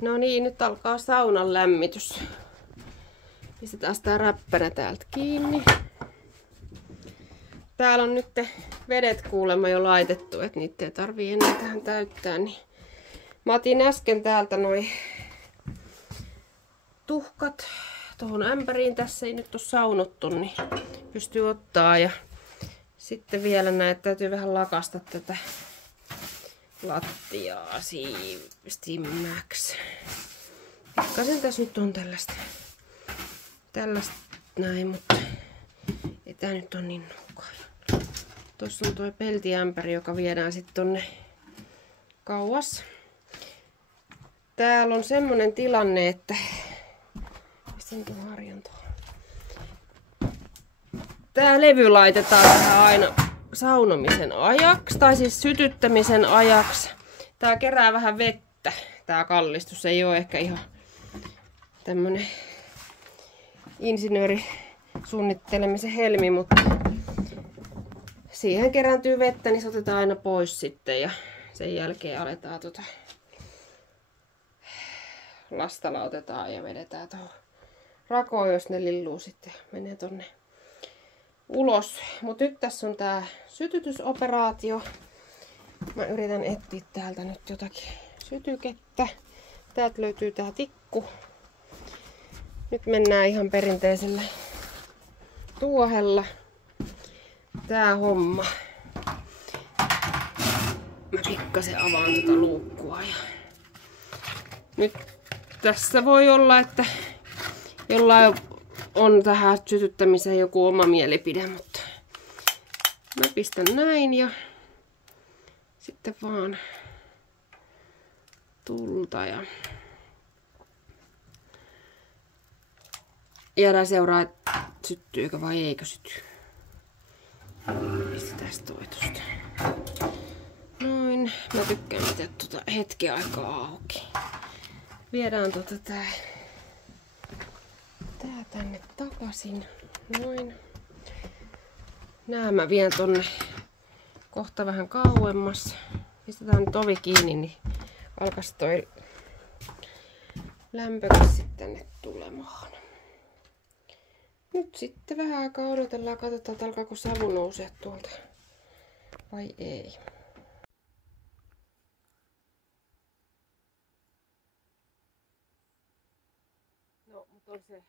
No niin, nyt alkaa saunan lämmitys. Pistetään tää räppänä täältä kiinni. Täällä on nyt vedet kuulemma jo laitettu, että niitä ei tarvii enää tähän täyttää. Niin mä otin äsken täältä noi tuhkat tuohon ämpäriin. Tässä ei nyt ole saunottu, niin pystyy ottaa. Ja sitten vielä näitä täytyy vähän lakasta tätä lattiaa simmäksi. Pikkasen tässä nyt on tällaista näin, mutta ei tää nyt on niin nuukaa. Tuossa on tuo peltiämpäri, joka viedään sitten tonne kauas. Täällä on semmonen tilanne, että pistän tuon harjan tuohon. Tää levy laitetaan tähän aina saunomisen ajaksi, tai siis sytyttämisen ajaksi. Tää kerää vähän vettä, tää kallistus. Ei oo ehkä ihan tämmönen insinööri suunnittelemisen helmi, mutta siihen kerääntyy vettä, niin se otetaan aina pois sitten ja sen jälkeen aletaan lastalla otetaan ja vedetään tuohon rakoon, jos ne lilluu sitten menee tonne ulos. Mut nyt tässä on tää sytytysoperaatio. Mä yritän etsiä täältä nyt jotakin sytykettä. Täältä löytyy tää tikku. Nyt mennään ihan perinteisellä tuohella. Tää homma. Mä pikkasen avaan tota luukkua. Ja nyt tässä voi olla, että jollain on tähän sytyttämiseen joku oma mielipide, mutta mä pistän näin ja sitten vaan tulta ja jäädään seuraa, että syttyykö vai eikö syty. Pistetään toitosta. Noin. Mä tykkään pitää hetken aikaa auki. Viedään tää tänne takaisin. Noin. Nää mä vien tonne kohta vähän kauemmas. Pistetään nyt ovi kiinni, niin alkaisi toi lämpökäs sitten tänne tulemaan. Nyt sitten vähän aikaa odotellaan, katsotaan, että alkaako savu nousea tuolta vai ei. No, mutta on se